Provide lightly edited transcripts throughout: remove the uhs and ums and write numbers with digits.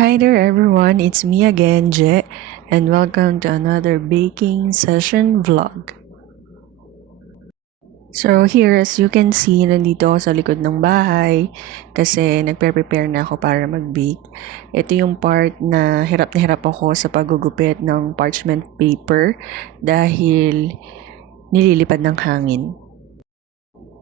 Hi there everyone, it's me again, Je, and welcome to another baking session vlog. So here, as you can see, nandito ako sa likod ng bahay kasi nagpe-prepare na ako para mag-bake. Ito yung part na hirap ako sa paggugupit ng parchment paper dahil nililipad ng hangin.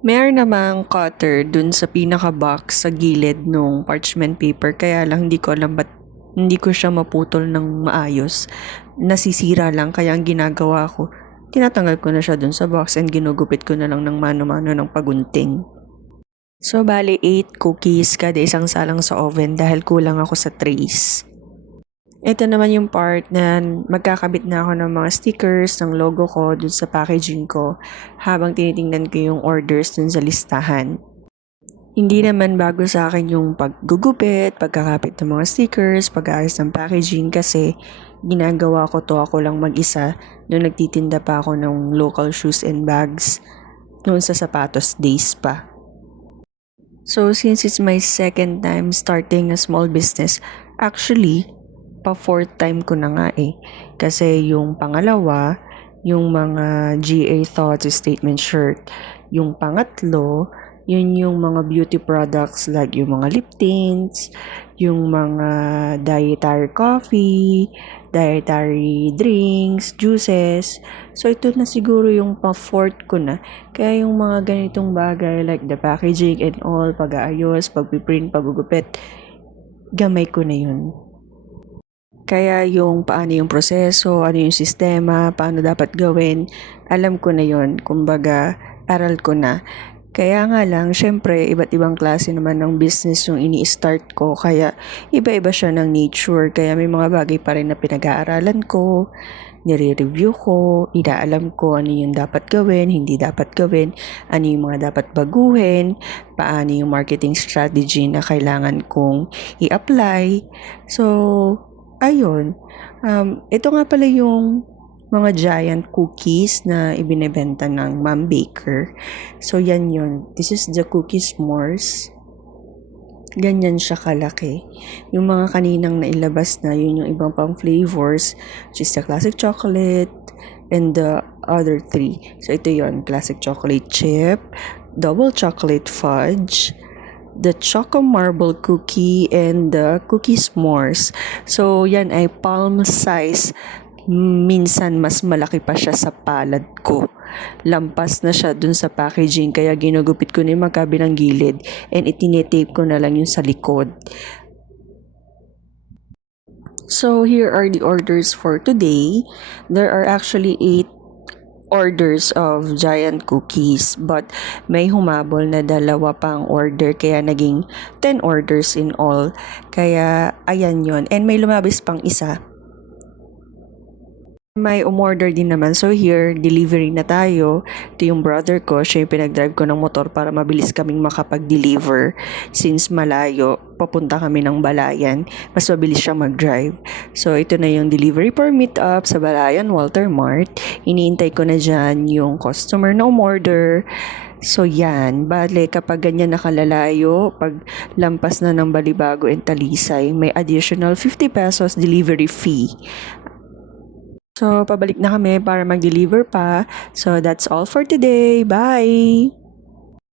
Meron namang cutter dun sa pinaka-box sa gilid ng parchment paper, kaya lang hindi ko alam ba't hindi ko siya maputol ng maayos. Nasisira lang, kaya ang ginagawa ko, tinatanggal ko na siya dun sa box and ginugupit ko na lang ng mano-mano ng pagunting. So, bali 8 cookies kada isang salang sa oven dahil kulang ako sa trays. Ito naman yung part na magkakabit na ako ng mga stickers ng logo ko dun sa packaging ko habang tinitingnan ko yung orders dun sa listahan. Hindi naman bago sa akin yung paggugupit, pagkakabit ng mga stickers, pag-aayos ng packaging kasi ginagawa ko to ako lang mag-isa nung nagtitinda pa ako ng local shoes and bags noon sa sapatos days pa. So since it's my second time starting a small business, actually, pa fourth time ko na nga Kasi yung pangalawa, yung mga GA Thoughts Statement Shirt. Yung pangatlo, yun yung mga beauty products like yung mga lip tints, yung mga dietary coffee, dietary drinks, juices. So ito na siguro yung pa-fourth ko na. Kaya yung mga ganitong bagay like the packaging and all, pag-aayos, pag-print, pag-gugupit, gamay ko na yun. Kaya yung paano yung proseso, ano yung sistema, paano dapat gawin, alam ko na yon. Kumbaga, aral ko na. Kaya nga lang, syempre, iba't ibang klase naman ng business yung ini-start ko. Kaya iba-iba siya ng nature. Kaya may mga bagay pa rin na pinag-aaralan ko, nire-review ko, inaalam ko ano yung dapat gawin, hindi dapat gawin, ano yung mga dapat baguhin, paano yung marketing strategy na kailangan kong i-apply. So, ayun. Ito nga pala yung mga giant cookies na ibinebenta ng Ma'am Baker. So, yan yun. This is the cookie s'mores. Ganyan siya kalaki. Yung mga kaninang nailabas na, yun yung ibang pang flavors, which is the classic chocolate and the other three. So, ito yun. Classic chocolate chip, double chocolate fudge, the Choco Marble Cookie, and the Cookie S'mores. So, yan ay palm size. Minsan, mas malaki pa siya sa palad ko. Lampas na siya dun sa packaging, kaya ginugupit ko na yung magkabilang gilid and itinetape ko na lang yung sa likod. So, here are the orders for today. There are actually 8 orders of giant cookies, but may humabol na 2 pang order, kaya naging 10 orders in all. Kaya ayan yon, and may lumabis pang isa. May umorder din naman. So here, delivery na tayo. Ito yung brother ko. Siya yung pinag-drive ko ng motor para mabilis kaming makapag-deliver. Since malayo, papunta kami ng Balayan. Mas mabilis siya mag-drive. So ito na yung delivery permit up sa Balayan Walter Mart. Iniintay ko na dyan yung customer na umorder. So yan, bale kapag ganyan nakalalayo, pag lampas na ng Balibago and Talisay, may additional 50 pesos delivery fee. So, pabalik na kami para mag-deliver pa. So, that's all for today. Bye!